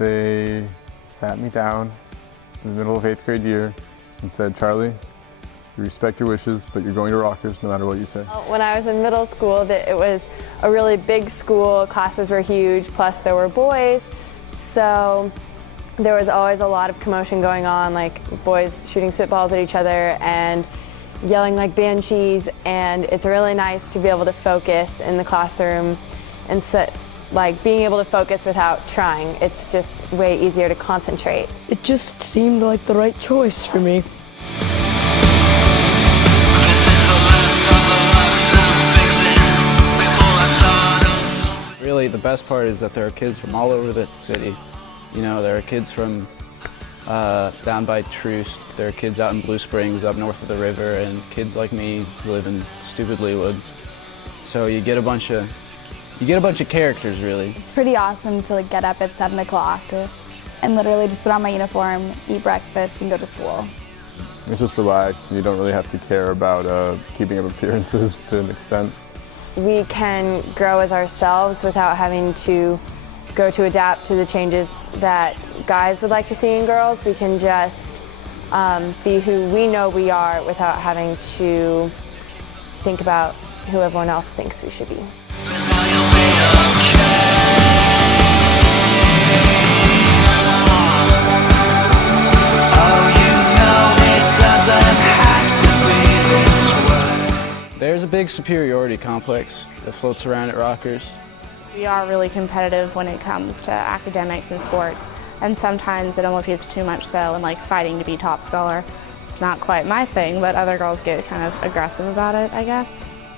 They sat me down in the middle of 8th grade year and said, Charlie, we respect your wishes, but you're going to Rockhurst no matter what you say. When I was in middle school, it was a really big school, classes were huge, plus there were boys, so there was always a lot of commotion going on, like boys shooting spitballs at each other and yelling like banshees, and it's really nice to be able to focus in the classroom and like being able to focus without trying. It's just way easier to concentrate. It just seemed like the right choice for me. Really, the best part is that there are kids from all over the city. You know, there are kids from down by Troost, there are kids out in Blue Springs, up north of the river, and kids like me who live in stupid Leawood. So you get a bunch of characters, really. It's pretty awesome to get up at 7 o'clock and literally just put on my uniform, eat breakfast, and go to school. It's just relaxed, and you don't really have to care about keeping up appearances to an extent. We can grow as ourselves without having to go to adapt to the changes that guys would like to see in girls. We can just be who we know we are without having to think about who everyone else thinks we should be. There's a big superiority complex that floats around at Rockhurst. We are really competitive when it comes to academics and sports, and sometimes it almost gets too much so, and like fighting to be top scholar. It's not quite my thing, but other girls get kind of aggressive about it, I guess.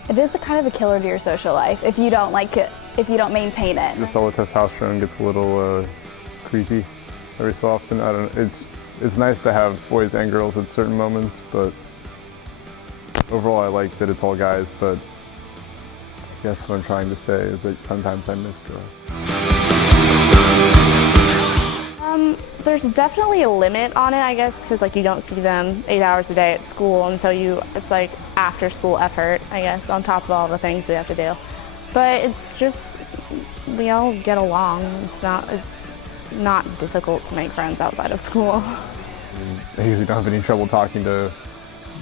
It is a kind of a killer to your social life if you don't maintain it. Just all the testosterone gets a little creepy every so often. I don't know. It's nice to have boys and girls at certain moments, but overall I like that it's all guys, but I guess what I'm trying to say is that sometimes I miss girls. There's definitely a limit on it, I guess, because like you don't see them 8 hours a day at school, and so it's like after school effort, I guess, on top of all the things we have to do. But it's just, we all get along. It's not difficult to make friends outside of school. I usually don't have any trouble talking to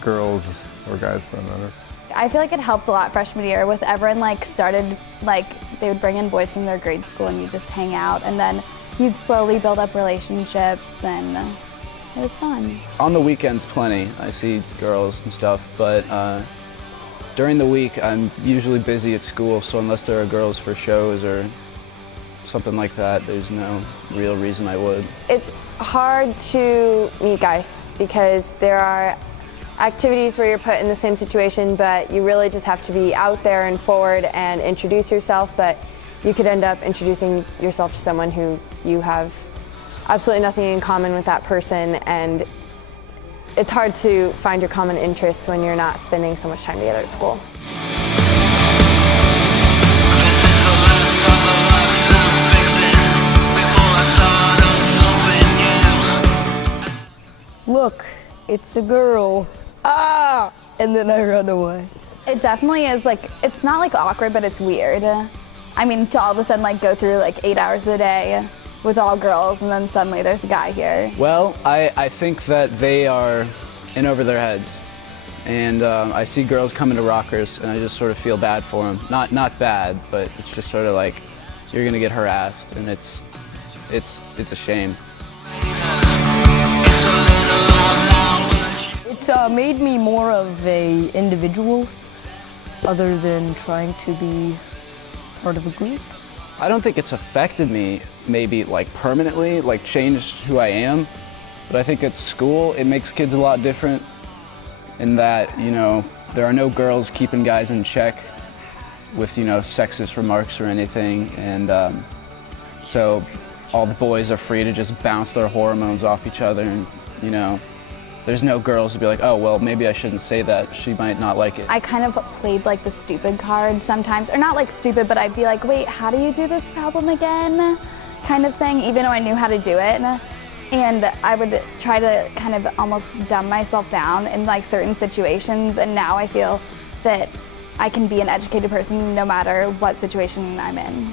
girls or guys for that matter. I feel like it helped a lot freshman year with everyone started, they would bring in boys from their grade school and you'd just hang out, and then you'd slowly build up relationships, and it was fun. On the weekends, plenty. I see girls and stuff, but during the week, I'm usually busy at school, so unless there are girls for shows or something like that, there's no real reason I would. It's hard to meet guys because there are activities where you're put in the same situation, but you really just have to be out there and forward and introduce yourself, but you could end up introducing yourself to someone who you have absolutely nothing in common with that person, and it's hard to find your common interests when you're not spending so much time together at school. Look, it's a girl. Ah! And then I run away. It definitely is it's not awkward, but it's weird. I mean, to all of a sudden go through 8 hours of the day with all girls, and then suddenly there's a guy here. Well, I think that they are in over their heads. And I see girls coming to Rockhurst, and I just sort of feel bad for them. Not bad, but it's just sort of like you're gonna get harassed, and it's a shame. It's made me more of an individual, other than trying to be part of a group. I don't think it's affected me, maybe permanently, changed who I am. But I think at school, it makes kids a lot different in that, there are no girls keeping guys in check with, sexist remarks or anything. And so all the boys are free to just bounce their hormones off each other, and, there's no girls to be like, oh, well, maybe I shouldn't say that. She might not like it. I kind of played the stupid card sometimes, or not stupid, but I'd be like, wait, how do you do this problem again? Kind of thing, even though I knew how to do it. And I would try to kind of almost dumb myself down in certain situations, and now I feel that I can be an educated person no matter what situation I'm in.